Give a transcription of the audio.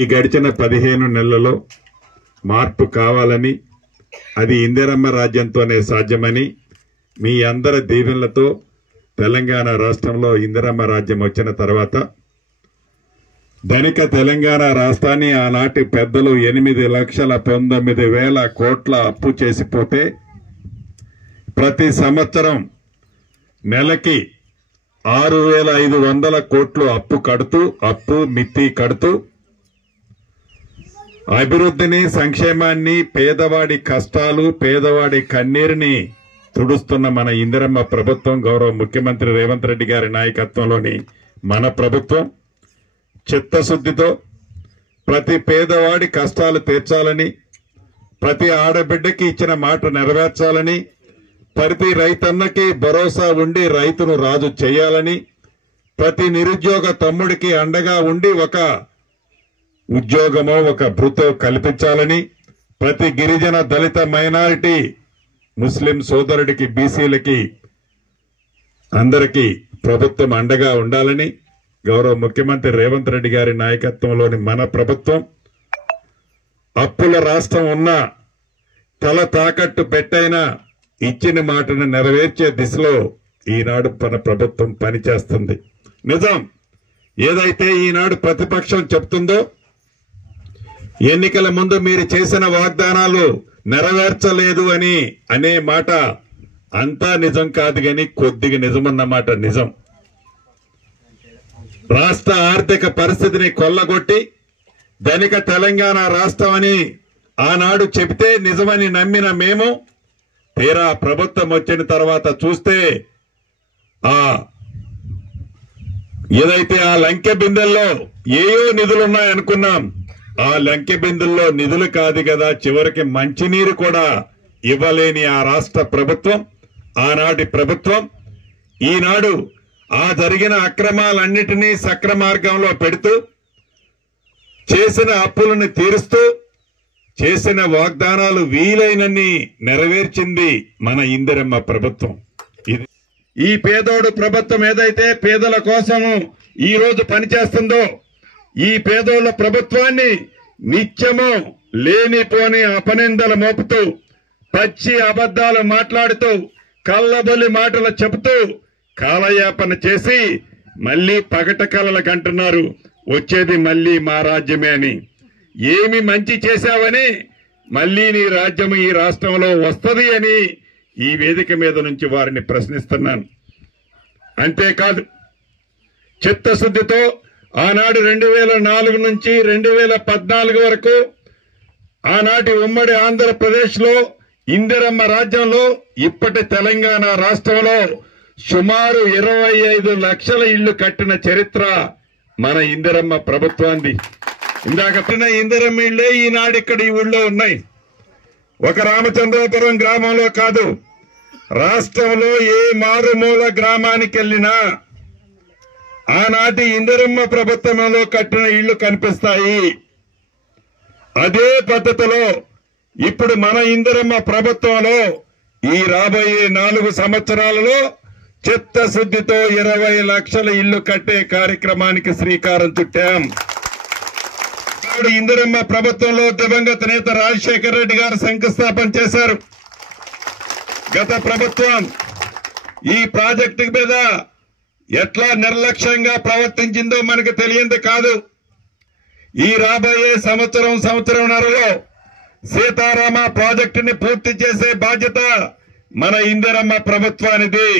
ఈ గడిచిన 15 నెలలలో మార్పు కావాలని, అది ఇందిరమ్మ రాజ్యంతోనే సాధ్యమని, మీ అందరి దీవెనలతో తెలంగాణ రాష్ట్రంలో ఇందిరమ్మ రాజ్యం వచ్చిన తర్వాత ధనిక తెలంగాణ రాష్ట్రాన్ని ఆనాటి పెద్దలు 8,19,000 కోట్ల అప్పు చేసిపోతే ప్రతి సంవత్సరం నెలకి 6,500 కోట్లు అప్పు మిత్తి కడుతూ అభివృద్ధిని, సంక్షేమాన్ని, పేదవాడి కష్టాలు, పేదవాడి కన్నీరుని తుడుస్తున్న మన ఇందిరమ్మ ప్రభుత్వం, గౌరవ ముఖ్యమంత్రి రేవంత్ రెడ్డి గారి నాయకత్వంలోని మన ప్రభుత్వం చిత్తశుద్ధితో ప్రతి పేదవాడి కష్టాలు తీర్చాలని, ప్రతి ఆడబిడ్డకి ఇచ్చిన మాట నెరవేర్చాలని, ప్రతి రైతన్నకి భరోసా ఉండి రైతును రాజు చేయాలని, ప్రతి నిరుద్యోగ తమ్ముడికి అండగా ఉండి ఒక ఉద్యోగమో ఒక భృతో కల్పించాలని, ప్రతి గిరిజన, దళిత, మైనారిటీ, ముస్లిం సోదరుడికి, బీసీలకి అందరికీ ప్రభుత్వం అండగా ఉండాలని గౌరవ ముఖ్యమంత్రి రేవంత్ రెడ్డి గారి నాయకత్వంలోని మన ప్రభుత్వం అప్పుల రాష్ట్రం ఉన్నా తల తాకట్టు పెట్టైనా ఇచ్చిన మాటను నెరవేర్చే దిశలో ఈనాడు మన ప్రభుత్వం పనిచేస్తుంది. నిజం, ఏదైతే ఈనాడు ప్రతిపక్షం చెప్తుందో ఎన్నికల ముందు మీరు చేసిన వాగ్దానాలు నెరవేర్చలేదు అని అనే మాట అంతా నిజం కాదు, కానీ కొద్దిగా నిజమన్నమాట నిజం. రాష్ట్ర ఆర్థిక పరిస్థితిని కొల్లగొట్టి ధనిక తెలంగాణ రాష్ట్రం అని ఆనాడు చెబితే నిజమని నమ్మిన మేము తీరా ప్రభుత్వం వచ్చిన తర్వాత చూస్తే ఏదైతే ఆ లంకె బిందెల్లో ఏయో నిధులున్నాయనుకున్నాం, ఆ లంకె బిందెల్లో నిధులు కాదు కదా, చివరికి మంచినీరు కూడా ఇవ్వలేని ఆ రాష్ట్ర ప్రభుత్వం, ఆనాటి ప్రభుత్వం ఈనాడు ఆ జరిగిన అక్రమాలన్నిటినీ సక్రమార్గంలో పెడుతూ చేసిన అప్పులను తీరుస్తూ చేసిన వాగ్దానాలు వీలైనన్ని నెరవేర్చింది మన ఇందిరమ్మ ప్రభుత్వం. ఈ పేదోడు ప్రభుత్వం ఏదైతే పేదల కోసము ఈ రోజు పనిచేస్తుందో, ఈ పేదోళ్ల ప్రభుత్వాన్ని నిత్యము లేనిపోని అపనిందలు మోపుతూ, పచ్చి అబద్దాలు మాట్లాడుతూ, కళ్ళబొల్లి మాటలు చెబుతూ కాలయాపన చేసి మళ్లీ పగట కలలకు అంటున్నారు వచ్చేది మళ్లీ మా రాజ్యమే అని. ఏమి మంచి చేశావని మళ్లీ నీ రాజ్యం ఈ రాష్ట్రంలో వస్తది అని ఈ వేదిక మీద నుంచి వారిని ప్రశ్నిస్తున్నాను. అంతేకాదు, చిత్తశుద్ధితో ఆనాడు 2004 నుంచి 2014 వరకు ఆనాటి ఉమ్మడి ఆంధ్రప్రదేశ్ లో ఇందిరమ్మ రాజ్యంలో ఇప్పటి తెలంగాణ రాష్ట్రంలో సుమారు 25 లక్షల ఇళ్లు కట్టిన చరిత్ర మన ఇందిరమ్మ ప్రభుత్వాన్ని. ఇందాక ఇందిరమ్మ ఇళ్లే ఈనాడు ఇక్కడ ఈ ఊళ్ళో ఉన్నాయి. ఒక రామచంద్రపురం గ్రామంలో కాదు, రాష్ట్రంలో ఏ మారుమూల గ్రామానికి వెళ్ళినా ఆనాటి ఇందిరమ్మ ప్రభుత్వంలో కట్టిన ఇళ్లు కనిపిస్తాయి. అదే పద్ధతిలో ఇప్పుడు మన ఇందిరమ్మ ప్రభుత్వంలో ఈ రాబోయే 4 సంవత్సరాలలో చిత్తశుద్ధితో 20 లక్షల ఇళ్లు కట్టే కార్యక్రమానికి శ్రీకారం చుట్టాం. ఇందిరమ్మ ప్రభుత్వంలో దివంగత నేత రాజశేఖర రెడ్డి గారు శంకుస్థాపన చేశారు. గత ప్రభుత్వం ఈ ప్రాజెక్టు మీద ఎట్లా నిర్లక్ష్యంగా ప్రవర్తించిందో మనకు తెలియంది కాదు. ఈ రాబోయే సంవత్సరంన్నరలో సీతారామ ప్రాజెక్టుని పూర్తి చేసే బాధ్యత మన ఇందిరమ్మ ప్రభుత్వానిది.